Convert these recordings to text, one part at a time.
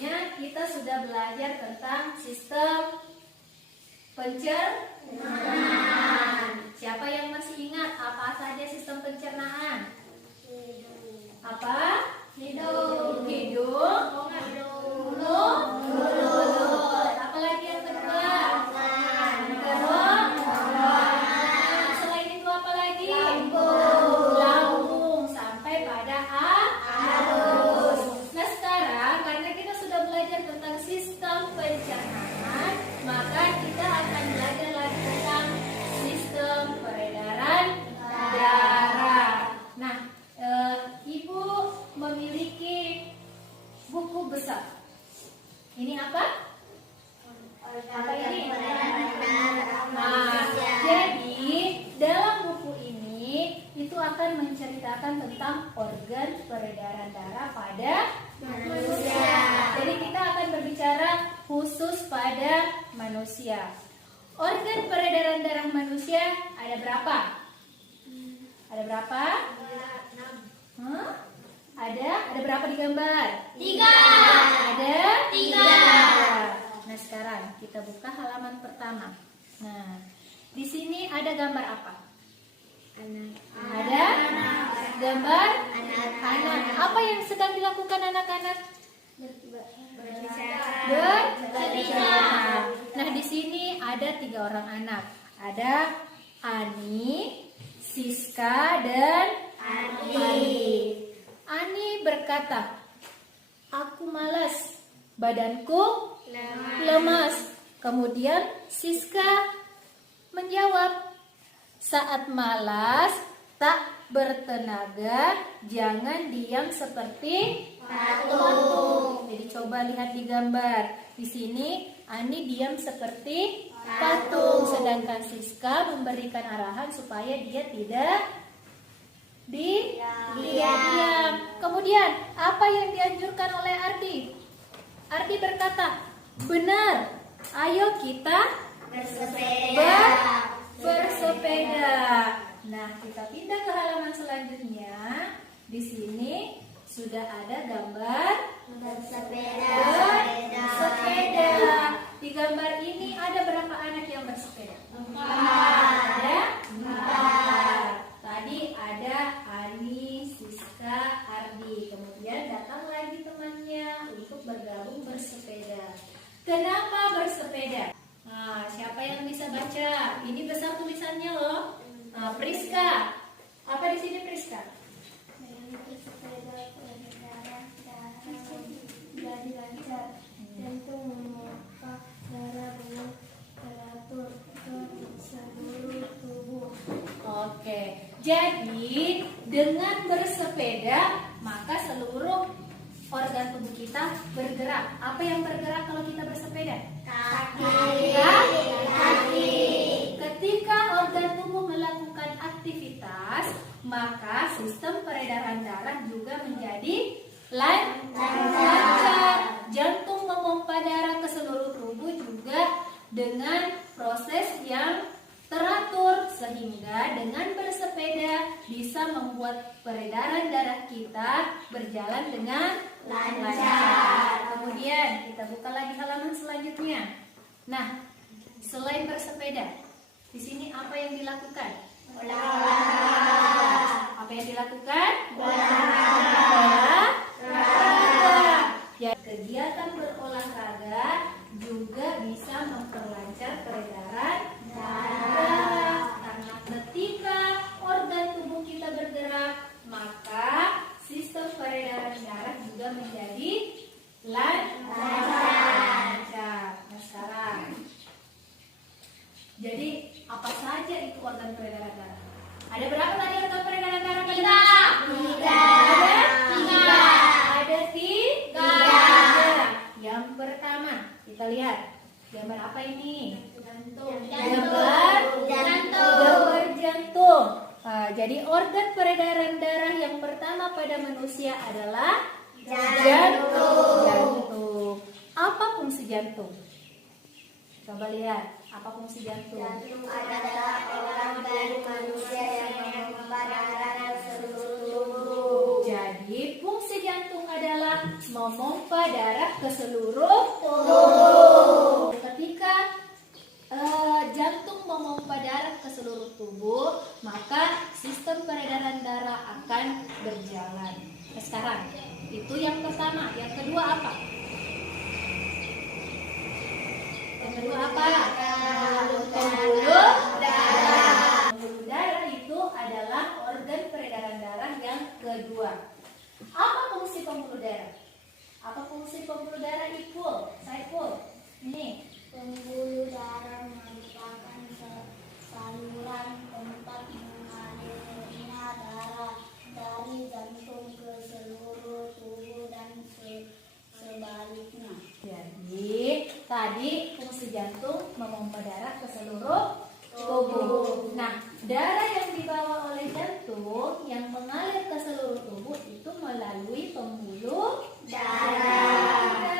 sebelumnya kita sudah belajar tentang sistem pencernaan. Siapa yang masih ingat apa saja sistem pencernaan? Apa? Hidung, mulut. Apa lagi yang kedua? Perut. Selain itu apa lagi? Lambung sampai pada halus. Nah sekarang karena kita sudah belajar tentang sistem pencernaan, maka kita akan belajar lagi tentang sistem peredaran darah. Nah, Ibu memiliki buku besar. Ini apa? Apa ini? Nah, jadi dalam buku ini itu akan menceritakan tentang organ peredaran darah pada manusia. Jadi kita akan berbicara khusus pada manusia. Organ peredaran darah manusia ada berapa? Ada berapa? Ada berapa di gambar? 3. Ada 3. Nah sekarang kita buka halaman pertama. Nah di sini ada gambar apa? Ada gambar anak. Apa yang sedang dilakukan anak-anak? Berbicara. Nah di sini ada 3 orang anak. Ada Ani, Siska, dan Ani. Ani berkata, aku malas, badanku lemas. Kemudian Siska menjawab, saat malas tak bertenaga, jangan diam seperti patung. Jadi coba lihat di gambar. Di sini Ani diam seperti patung, sedangkan Siska memberikan arahan supaya dia tidak diam. Kemudian apa yang dianjurkan oleh Ardi? Ardi berkata, benar, ayo kita bersepeda. Nah, kita pindah ke halaman selanjutnya. Di sini sudah ada gambar bersepeda. Di gambar ini ada berapa anak yang bersepeda? 4. Ada 4. Tadi ada Ani, Siska, Ardi. Kemudian datang lagi temannya untuk bergabung bersepeda. Kenapa bersepeda? Nah, siapa yang bisa baca? Ini besar tulisannya loh. Nah, Priska. Apa di sini Priska? Bersepeda peredaran darah menjadi lancar, jantung memompa darah dengan teratur ke seluruh tubuh. Oke, jadi dengan bersepeda maka seluruh organ tubuh kita bergerak. Apa yang bergerak kalau kita bersepeda? Kaki. Ketika organ tubuh melakukan aktivitas, maka sistem peredaran darah juga menjadi lancar. Jantung memompa darah ke seluruh tubuh juga dengan proses yang teratur, sehingga dengan bersepeda bisa membuat peredaran darah kita berjalan dengan lancar. Kemudian kita buka lagi halaman selanjutnya. Nah, selain bersepeda, di sini apa yang dilakukan? Olahraga. Apa yang dilakukan? Olahraga. Ya, kegiatan berolahraga juga bisa memperlancar peredaran darah. Karena ketika organ tubuh kita bergerak, maka sistem peredaran darah juga menjadi lancar. Nah sekarang, jadi apa saja itu organ peredaran darah? Ada berapa tadi organ peredaran darah? 3. Ada 3. Yang pertama, kita lihat gambar apa ini? Gambar jantung. Nah, jadi organ peredaran darah yang pertama pada manusia adalah jantung. Apa fungsi jantung? Coba lihat, apa fungsi jantung? Jantung adalah organ tubuh manusia yang memompa darah ke seluruh tubuh. Jadi fungsi jantung adalah memompa darah ke seluruh tubuh. Ketika jantung memompa darah ke seluruh tubuh, maka sistem peredaran darah akan berjalan. Sekarang itu yang pertama. Yang kedua apa? Yang kedua apa? Pembuluh darah. Pembuluh darah itu adalah organ peredaran darah yang kedua. Apa fungsi pembuluh darah? Apa fungsi pembuluh darah, Ipul? Saiful? Ini. Pembuluh darah merupakan saluran tempat mengalirnya darah dari jantung ke seluruh tubuh dan sebaliknya. Jadi tadi fungsi jantung memompa darah ke seluruh tubuh. Nah, darah yang dibawa oleh jantung yang mengalir ke seluruh tubuh itu melalui pembuluh darah.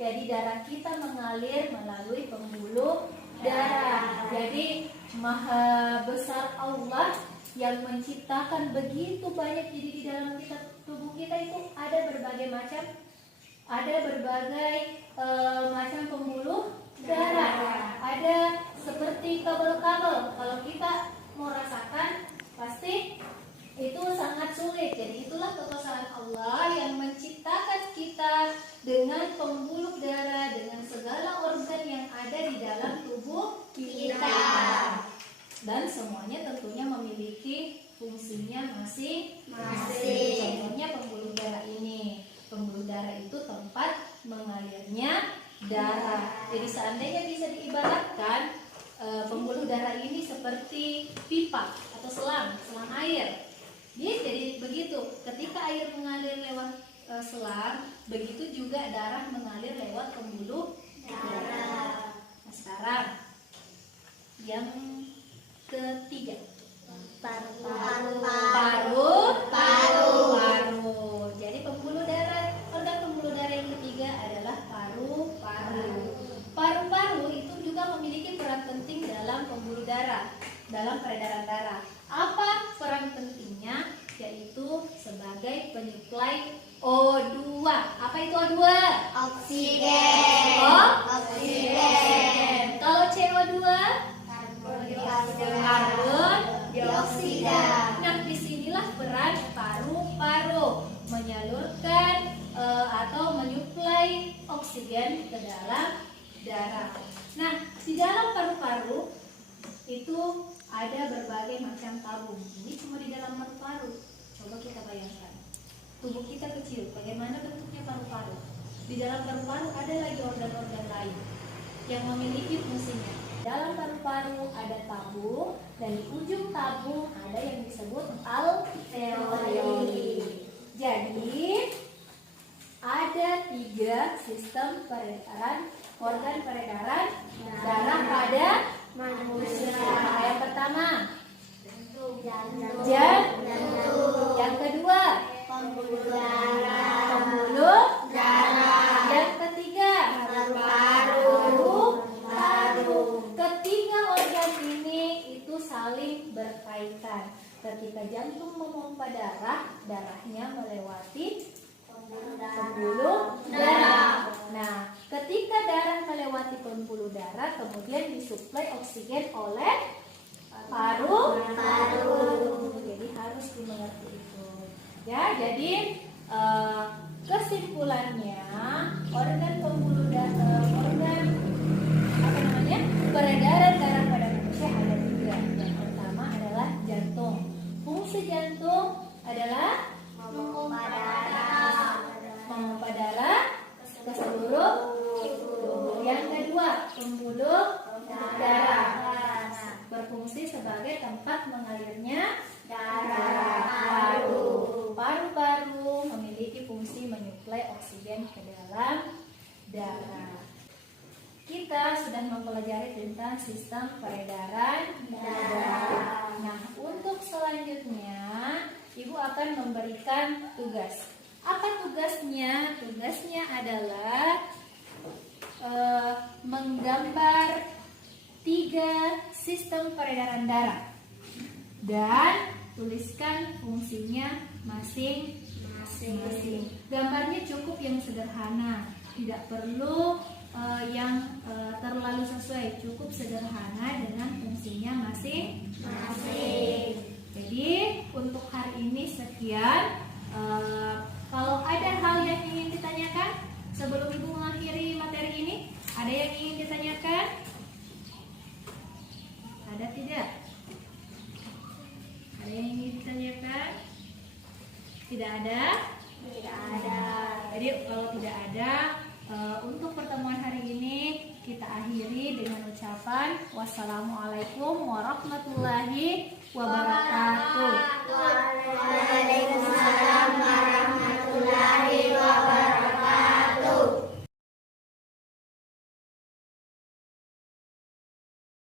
Jadi darah kita mengalir melalui pembuluh darah. Jadi Maha Besar Allah yang menciptakan begitu banyak, jadi di dalam tubuh kita itu ada berbagai macam macam pembuluh darah. Ada seperti kabel-kabel. Kalau kita mau rasakan pasti itu sangat sulit. Jadi itulah kekuasaan Allah yang menciptakan kita dengan pembuluh darah, dengan segala organ yang ada di dalam tubuh kita. Dan semuanya tentunya memiliki fungsinya masing-masing. Contohnya pembuluh darah ini. Pembuluh darah itu tempat mengalirnya darah. Jadi seandainya bisa diibaratkan pembuluh darah ini seperti pipa atau selang air. Jadi begitu, ketika air mengalir lewat selang, begitu juga darah mengalir lewat pembuluh darah. Nah, sekarang yang ketiga, paru-paru. Jadi pembuluh darah, organ pembuluh darah yang ketiga adalah paru-paru. Paru-paru itu juga memiliki peran penting dalam pembuluh darah, dalam peredaran darah. Apa peran pentingnya? Yaitu sebagai penyuplai O2. Apa itu O2? Oksigen. Oksigen. Kalau CO2? Karbon dioksida. Nah, disinilah peran paru-paru menyalurkan atau menyuplai oksigen ke dalam darah. Nah, di dalam paru-paru itu ada berbagai macam tabung. Ini cuma di dalam paru-paru. Coba kita bayangkan. Tubuh kita kecil, bagaimana bentuknya paru-paru? Di dalam paru-paru ada lagi organ-organ lain yang memiliki fungsinya. Dalam paru-paru ada tabung, dan di ujung tabung ada yang disebut alveoli. Jadi ada 3 sistem peredaran, organ peredaran darah pada manusia. Yang pertama, jantung. Yang kedua, Pembuluh darah. pembuluh darah. Yang ketiga, Paru-paru. Ketiga organ ini itu saling berkaitan. Ketika jantung memompa darah, darahnya melewati pembuluh darah. Nah, ketika darah melewati pembuluh darah, kemudian disuplai oksigen oleh paru-paru. Jadi harus dimengerti itu. Ya, jadi kesimpulannya organ pembuluh darah, peredaran darah pada manusia ada 3. Yang pertama adalah jantung. Fungsi jantung adalah memompa darah ke seluruh tubuh. Yang kedua, pembuluh darah, berfungsi sebagai tempat mengalirnya darah. Paru-paru memiliki fungsi menyuplai oksigen ke dalam darah. Kita sudah mempelajari tentang sistem peredaran darah. Nah, untuk selanjutnya Ibu akan memberikan tugas. Apa tugasnya? Tugasnya adalah menggambar 3 sistem peredaran darah dan tuliskan fungsinya masing-masing. masing-masing. Gambarnya cukup yang sederhana, tidak perlu yang terlalu sesuai, cukup sederhana dengan fungsinya masing-masing. Jadi untuk hari ini sekian. Kalau ada hal yang ingin ditanyakan sebelum Ibu mengakhiri materi ini, ada yang ingin ditanyakan? Ada tidak? Ada yang ingin ditanyakan? Tidak ada? Tidak ada. Jadi kalau tidak ada, untuk pertemuan hari ini kita akhiri dengan ucapan wassalamualaikum warahmatullahi wabarakatuh.